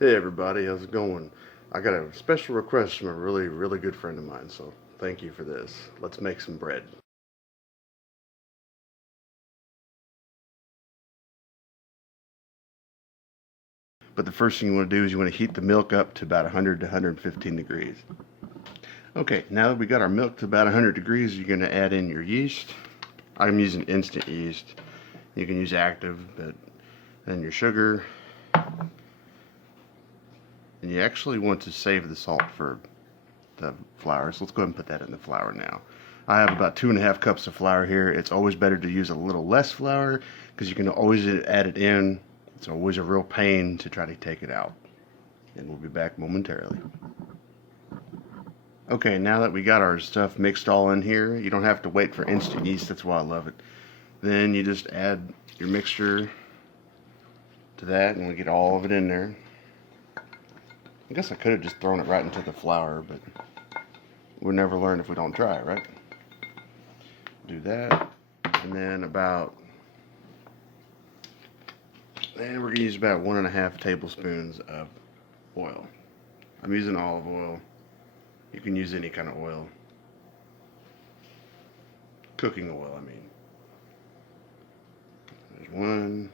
Hey everybody, how's it going? I got a special request from a really good friend of mine, so thank you for this. Let's make some bread. But the first thing you want to do is you want to heat the milk up to about 100 to 115 degrees. Okay, now that we got our milk to about 100 degrees, you're going to add in your yeast. I'm using instant yeast. You can use active, but then your sugar. And you actually want to save the salt for the flour. So let's go ahead and put that in the flour now. I have about 2.5 cups of flour here. It's always better to use a little less flour because you can always add it in. It's always a real pain to try to take it out. And we'll be back momentarily. Okay, now that we got our stuff mixed all in here, you don't have to wait for instant yeast. That's why I love it. Then you just add your mixture to that and we get all of it in there. I guess I could have just thrown it right into the flour, but we'll never learn if we don't try, right? Do that, and then we're gonna use about 1.5 tablespoons of oil. I'm using olive oil. You can use any kind of oil. Cooking oil, I mean. There's 1.5.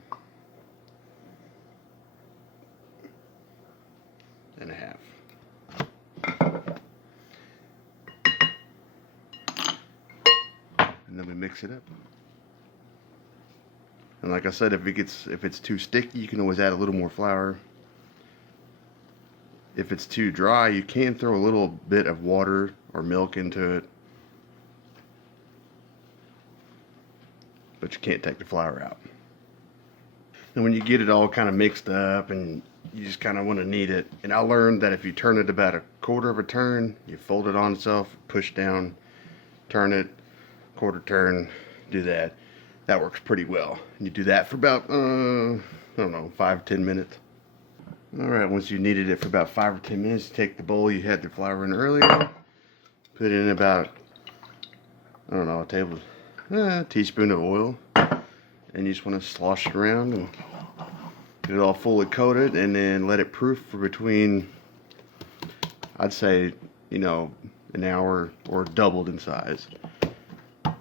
And then we mix it up. And like I said, if it's too sticky, you can always add a little more flour. If it's too dry, you can throw a little bit of water or milk into it, but you can't take the flour out. And when you get it all kind of mixed up and you just kind of want to knead it, and I learned that if you turn it about 1/4 of a turn, you fold it on itself, push down, turn it, 1/4 turn, do that. That works pretty well. And you do that for about, I don't know, 5-10 minutes. Alright, once you kneaded it for about 5 or 10 minutes, take the bowl you had the flour in earlier, put in about, I don't know, a teaspoon of oil, and you just want to slosh it around and get it all fully coated, and then let it proof for between, I'd say, an hour or doubled in size.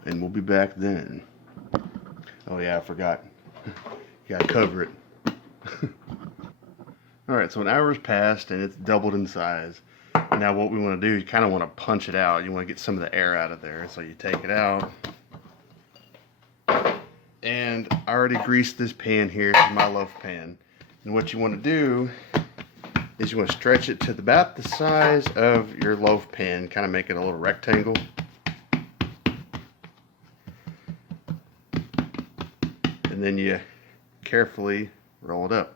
And we'll be back then. Oh yeah, I forgot. You gotta cover it. Alright, so an hour's passed and it's doubled in size. Now what we want to do, you kind of want to punch it out. You want to get some of the air out of there. So you take it out. And I already greased this pan here, my loaf pan. And what you want to do is you want to stretch it to about the size of your loaf pan. Kind of make it a little rectangle. And then you carefully roll it up.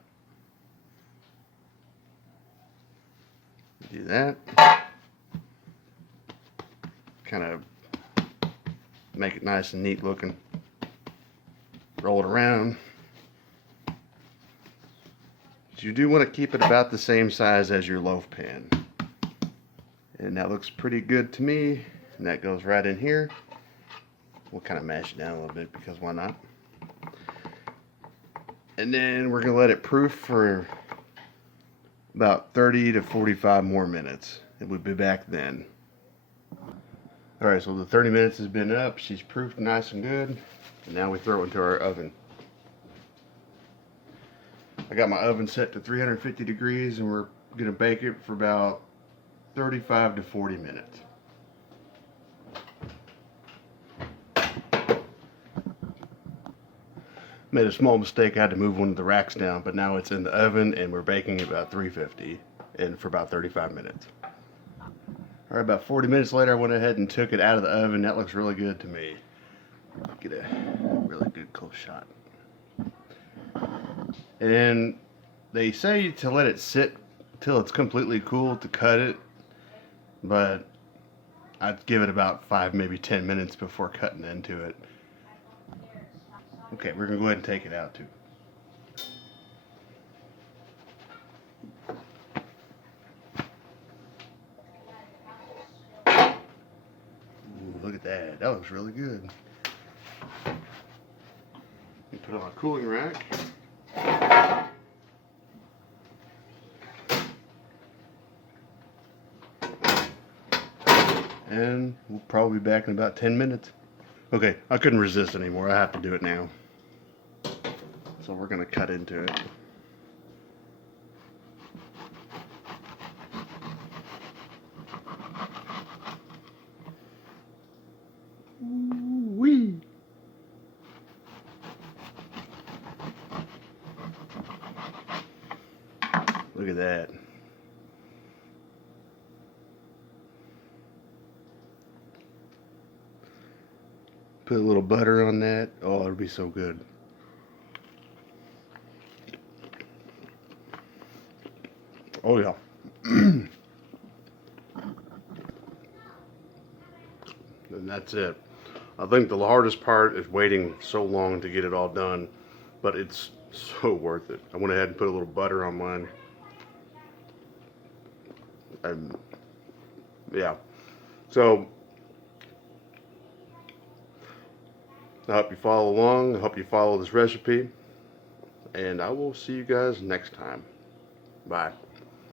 Do that. Kind of make it nice and neat looking. Roll it around. You do want to keep it about the same size as your loaf pan. And that looks pretty good to me. And that goes right in here. We'll kind of mash it down a little bit because why not? And then we're going to let it proof for about 30 to 45 more minutes. And we'll be back then. Alright, so the 30 minutes has been up. She's proofed nice and good. And now we throw it into our oven. I got my oven set to 350 degrees and we're going to bake it for about 35 to 40 minutes. Made a small mistake. I had to move one of the racks down, but now it's in the oven and we're baking it about 350 and for about 35 minutes. Alright, about 40 minutes later I went ahead and took it out of the oven. That looks really good to me. Get a really good close shot. And they say to let it sit till it's completely cool to cut it, but I'd give it about 5, maybe 10 minutes before cutting into it. Okay, we're gonna go ahead and take it out too. Ooh, look at that. That looks really good. You put it on a cooling rack. and we'll probably be back in about 10 minutes. Okay, I couldn't resist anymore. I have to do it now. So we're gonna cut into it. Wee. Look at that. Put a little butter on that. Oh, it'll be so good. Oh yeah. And that's it. I think the hardest part is waiting so long to get it all done, but it's so worth it. I went ahead and put a little butter on mine. And yeah. So I hope you follow along. I hope you follow this recipe. And I will see you guys next time. Bye.